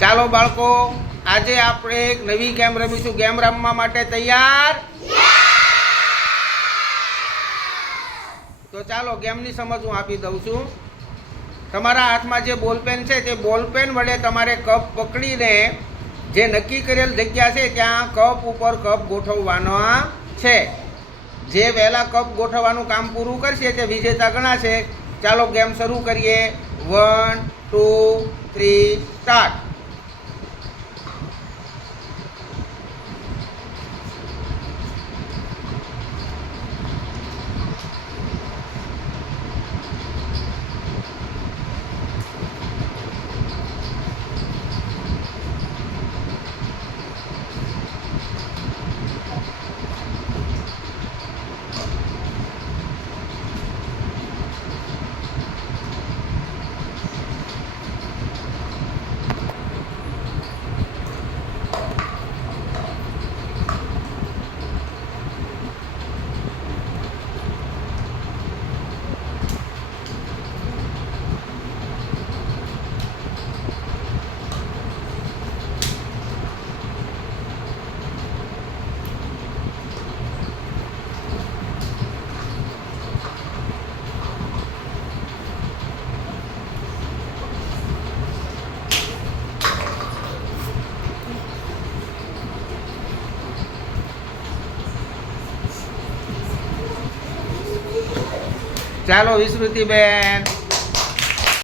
ચાલો બાળકો, આજે આપણે એક નવી ગેમ રમીશું. ગેમ રમવા માટે તૈયાર? તો ચાલો ગેમની સમજ હું આપી દઉં છું. તમારા હાથમાં જે બોલપેન છે તે બોલપેન વડે તમારે કપ પકડીને જે નક્કી કરેલ જગ્યા છે ત્યાં કપ ઉપર કપ ગોઠવવાનો છે. જે વહેલા કપ ગોઠવવાનું કામ પૂરું કરશે તે વિજેતા ગણાશે. ચાલો ગેમ શરૂ કરીએ. 1 2 3 સ્ટાર્ટ. ચાલો વિસ્મૃતિબેન.